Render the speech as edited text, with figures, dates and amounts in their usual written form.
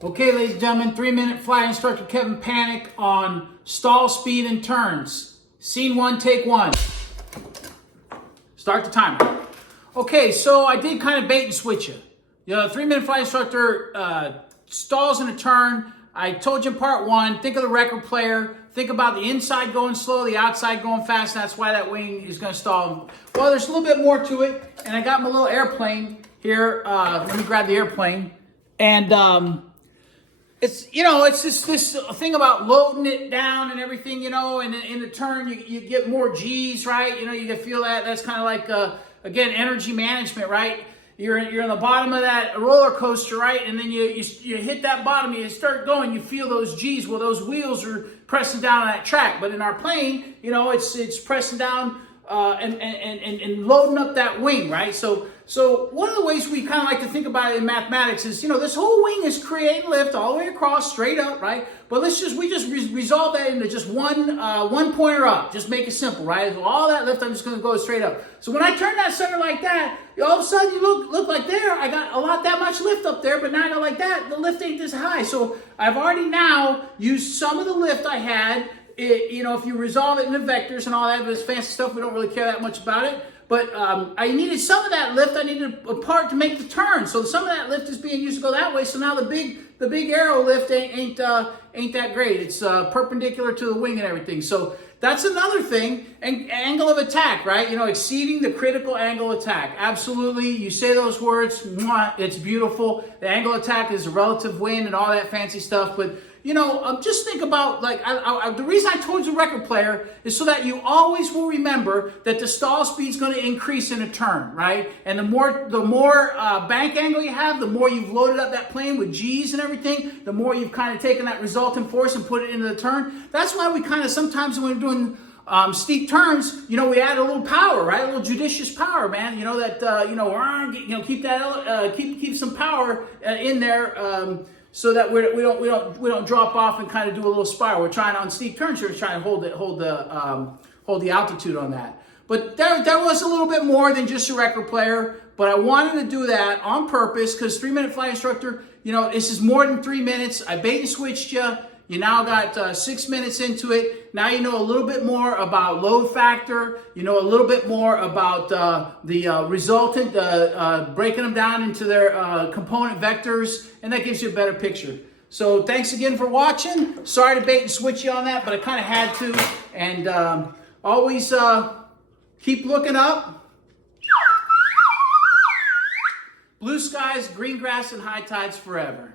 Okay, ladies and gentlemen, 3-minute flight instructor Kevin Panic on stall speed and turns. Scene 1, take 1. Start the timer. Okay, so I did kind of bait and switch you. The 3-minute flight instructor stalls in a turn. I told you in part 1, think of the record player. Think about the inside going slow, the outside going fast. And that's why that wing is going to stall. Well, there's a little bit more to it. And I got my little airplane here. Let me grab the airplane. And it's just this thing about loading it down and everything, and in the turn you get more G's, right? You can feel that. That's kind of like, again, energy management, right? You're in the bottom of that roller coaster, right? And then you hit that bottom, you start going, you feel those G's. Well, those wheels are pressing down on that track. But in our plane, it's pressing down and loading up that wing, right? So one of the ways we kind of like to think about it in mathematics is, this whole wing is creating lift all the way across, straight up, right? But we just resolve that into just one pointer up. Just make it simple, right? So all that lift, I'm just going to go straight up. So when I turn that sucker like that, all of a sudden you look like there, I got that much lift up there, but now I go like that, the lift ain't this high. So I've already now used some of the lift I had. If you resolve it into vectors and all that, but it's fancy stuff, we don't really care that much about it. But I needed some of that lift. I needed a part to make the turn. So some of that lift is being used to go that way. So now the big arrow lift ain't that great. It's perpendicular to the wing and everything. So that's another thing. And angle of attack, right? Exceeding the critical angle attack. Absolutely. You say those words, it's beautiful. The angle attack is a relative wind and all that fancy stuff. But just think about, the reason I told you record player is so that you always will remember that the stall speed is going to increase in a turn, right? And the more bank angle you have, the more you've loaded up that plane with G's and everything, the more you've kind of taken that resultant force and put it into the turn. That's why we kind of sometimes when we're doing steep turns, we add a little power, right? A little judicious power, man. Keep some power in there. So that we don't drop off and kind of do a little spiral. We're trying on steep turns here to try and hold the altitude on that. But there was a little bit more than just a record player. But I wanted to do that on purpose because 3-minute flight instructor, this is more than 3 minutes. I bait and switched you. You now got 6 minutes into it. Now you know a little bit more about load factor. You know a little bit more about the resultant, breaking them down into their component vectors, and that gives you a better picture. So thanks again for watching. Sorry to bait and switch you on that, but I kind of had to. And always keep looking up. Blue skies, green grass, and high tides forever.